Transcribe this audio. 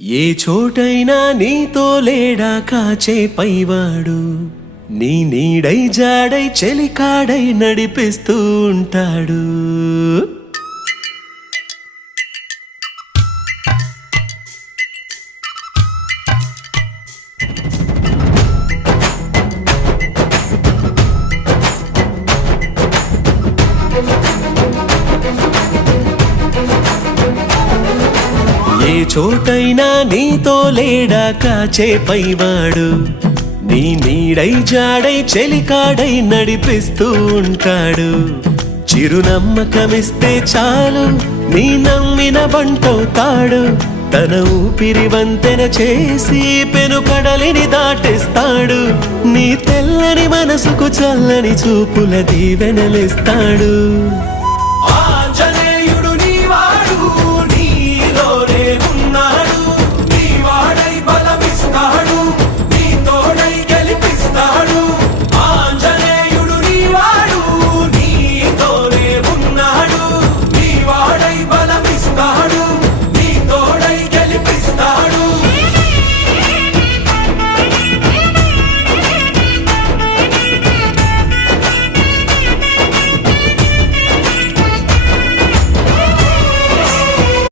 ఏ చోటైనా నీతో లేడా కాచే పైవాడు, నీ నీడై జాడై చెలికాడై నడిపిస్తూ ఉంటాడు. ఏ చోటైనా నీతో లేడా కాచే పైవాడు, నీ నీడై జాడై చెలికాడై నడిపిస్తూ ఉంటాడు. చిరునమ్మకమిస్తే చాలు నీ నమ్మిన బంటవుతాడు. తన ఊపిరి వంతెన చేసి పెను కడలిని దాటిస్తాడు. నీ తెల్లని మనసుకు చల్లని చూపుల దీవెనలిస్తాడు.